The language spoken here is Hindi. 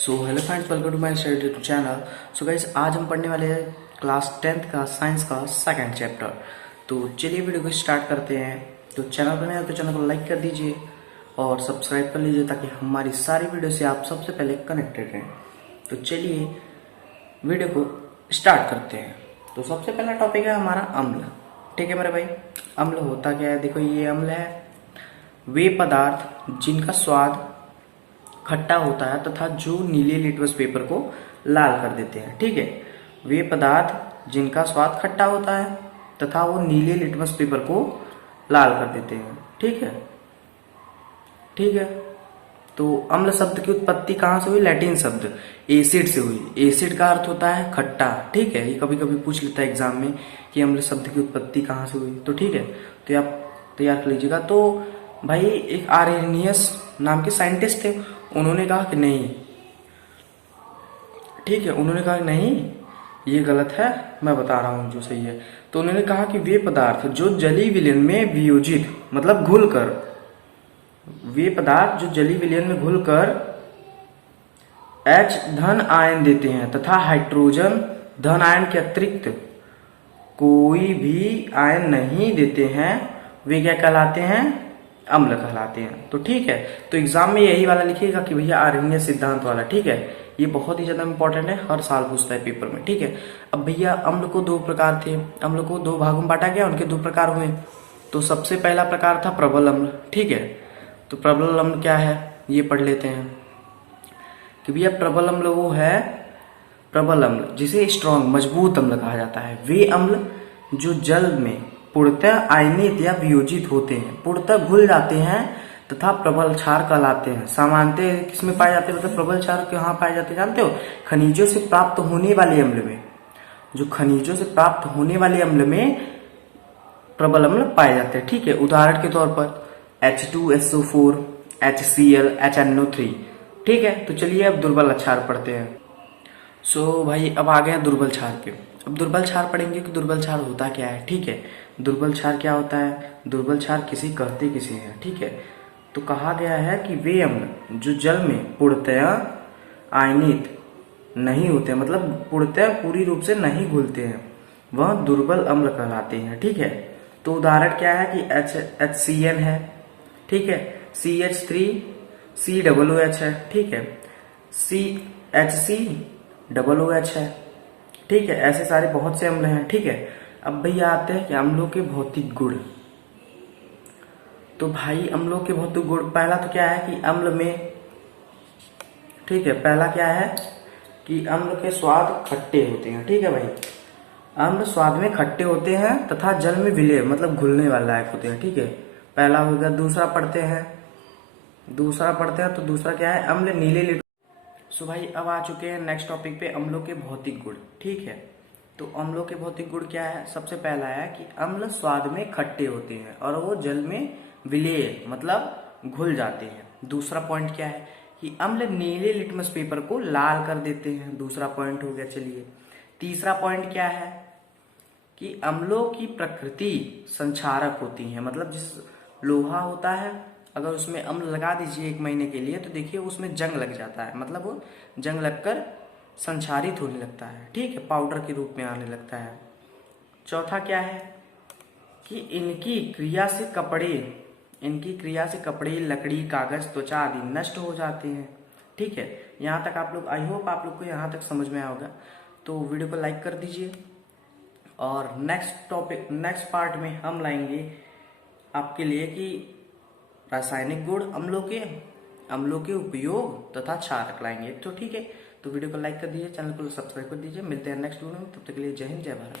So hello friends, welcome to my YouTube channel. So guys, आज हम पढ़ने वाले हैं क्लास 10th का साइंस का सेकंड चैप्टर। तो चलिए वीडियो को स्टार्ट करते हैं। तो चैनल पर नए हो तो चैनल को लाइक कर दीजिए और सब्सक्राइब कर लीजिए ताकि हमारी सारी वीडियो से आप सबसे पहले कनेक्टेड रहें। तो चलिए वीडियो को स्टार्ट करते हैं। तो सबसे पहला टॉपिक है हमारा अम्ल। ठीक है मेरे भाई, अम्ल होता क्या है? देखो, ये अम्ल है वे पदार्थ जिनका स्वाद खट्टा होता है तथा जो नीले लिटमस पेपर को लाल कर देते हैं। ठीक है, वे पदार्थ जिनका स्वाद खट्टा होता है तथा वो नीले लिटमस पेपर को लाल कर देते हैं। ठीक है, ठीक है। तो अम्ल शब्द की उत्पत्ति कहाँ से हुई? लैटिन शब्द एसिड से हुई। एसिड का अर्थ होता है खट्टा। ठीक है, ये कभी कभी पूछ लेता है एग्जाम में कि अम्ल शब्द की उत्पत्ति कहाँ से हुई। तो ठीक है, तो आप तैयार कर लीजिएगा। तो भाई, एक आर्हेनियस नाम के साइंटिस्ट थे, उन्होंने कहा कि नहीं, ठीक है, उन्होंने कहा नहीं ये गलत है, मैं बता रहा हूं जो सही है। तो उन्होंने कहा कि वे पदार्थ जो जली विलयन में वियोजित मतलब घुलकर, वे पदार्थ जो जली विलयन में घुलकर H धन आयन देते हैं तथा हाइड्रोजन धन आयन के अतिरिक्त कोई भी आयन नहीं देते हैं, वे क्या कहलाते हैं? अम्ल कहलाते हैं। तो ठीक है, तो एग्जाम में यही वाला लिखिएगा कि भैया आर्हेनियस सिद्धांत वाला। ठीक है, ये बहुत ही ज्यादा इंपॉर्टेंट है, हर साल पूछता है पेपर में। ठीक है, अब भैया अम्ल को दो प्रकार थे, अम्ल को दो भागों में बांटा गया, उनके दो प्रकार हुए। तो सबसे पहला प्रकार था प्रबल अम्ल। ठीक है, तो प्रबल अम्ल क्या है ये पढ़ लेते हैं कि भैया प्रबल अम्ल वो है, प्रबल अम्ल जिसे स्ट्रॉन्ग मजबूत अम्ल कहा जाता है। वे अम्ल जो जल में पूर्णतः आयनित या वियोजित होते हैं, पूर्णतः घुल जाते हैं तथा प्रबल क्षार कहलाते हैं। सामान्यतः किसमें पाए जाते हैं? मतलब प्रबल क्षार कहाँ पाए जाते हैं जानते हो? खनिजों से प्राप्त होने वाले अम्ल में, जो खनिजों से प्राप्त होने वाले अम्ल में प्रबल अम्ल पाए जाते हैं। ठीक है, उदाहरण के तौर पर H2SO4, HCl, HNO3। ठीक है, तो चलिए अब दुर्बल क्षार पढ़ते हैं। सो भाई, अब आ गया दुर्बल क्षार पे। अब दुर्बल क्षार पढ़ेंगे कि दुर्बल क्षार होता क्या है। ठीक है, दुर्बल क्षार क्या होता है? दुर्बल क्षार किसी कहते किसे है। ठीक है, तो कहा गया है कि वे अम्ल जो जल में पूर्णतः आयनित नहीं होते, मतलब पूर्णतः पूरी रूप से नहीं घुलते हैं, वह दुर्बल अम्ल कहलाते हैं। ठीक है, तो उदाहरण क्या है कि HCN है। ठीक है, CH3COOH है। ठीक है, HCOOH है। ठीक है, ऐसे सारे बहुत से अम्ल हैं। ठीक है, अब भैया आते हैं कि अम्लों के भौतिक गुण। तो भाई अम्लों के भौतिक गुण, पहला तो क्या है कि अम्ल में, ठीक है, पहला क्या है कि अम्ल के स्वाद खट्टे होते हैं। ठीक है भाई, अम्ल स्वाद में खट्टे होते हैं तथा जल में विलय मतलब घुलने वाला लायक होते हैं। ठीक है, पहला हो गया। दूसरा पढ़ते हैं तो दूसरा क्या है? अम्ल नीले लिट। सो भाई, अब आ चुके हैं नेक्स्ट टॉपिक पे, अम्लों के भौतिक गुण। ठीक है, तो अम्लों के भौतिक गुण क्या है? सबसे पहला है कि अम्ल स्वाद में खट्टे होते हैं और वो जल में विलेय मतलब घुल जाते हैं। दूसरा पॉइंट क्या है कि अम्ल नीले लिटमस पेपर को लाल कर देते हैं। दूसरा पॉइंट हो गया। चलिए, तीसरा पॉइंट क्या है कि अम्लों की प्रकृति संक्षारक होती है। मतलब जिस लोहा होता है, अगर उसमें अम्ल लगा दीजिए 1 महीने के लिए तो देखिए उसमें जंग लग जाता है, मतलब वो जंग लगकर संक्षारित होने लगता है। ठीक है, पाउडर के रूप में आने लगता है। चौथा क्या है कि इनकी क्रिया से कपड़े, लकड़ी, कागज, त्वचा आदि नष्ट हो जाते हैं। ठीक है, यहाँ तक आप लोग, आई होप आप लोग को यहाँ तक समझ में आया होगा। तो वीडियो को लाइक कर दीजिए और नेक्स्ट पार्ट में हम लाएंगे आपके लिए कि रासायनिक गुण अम्लों के उपयोग तथा क्षारक लाएंगे। तो ठीक है, तो वीडियो को लाइक कर दीजिए, चैनल को सब्सक्राइब कर दीजिए। मिलते हैं नेक्स्ट वीडियो में, तब तक के लिए जय हिंद, जय भारत।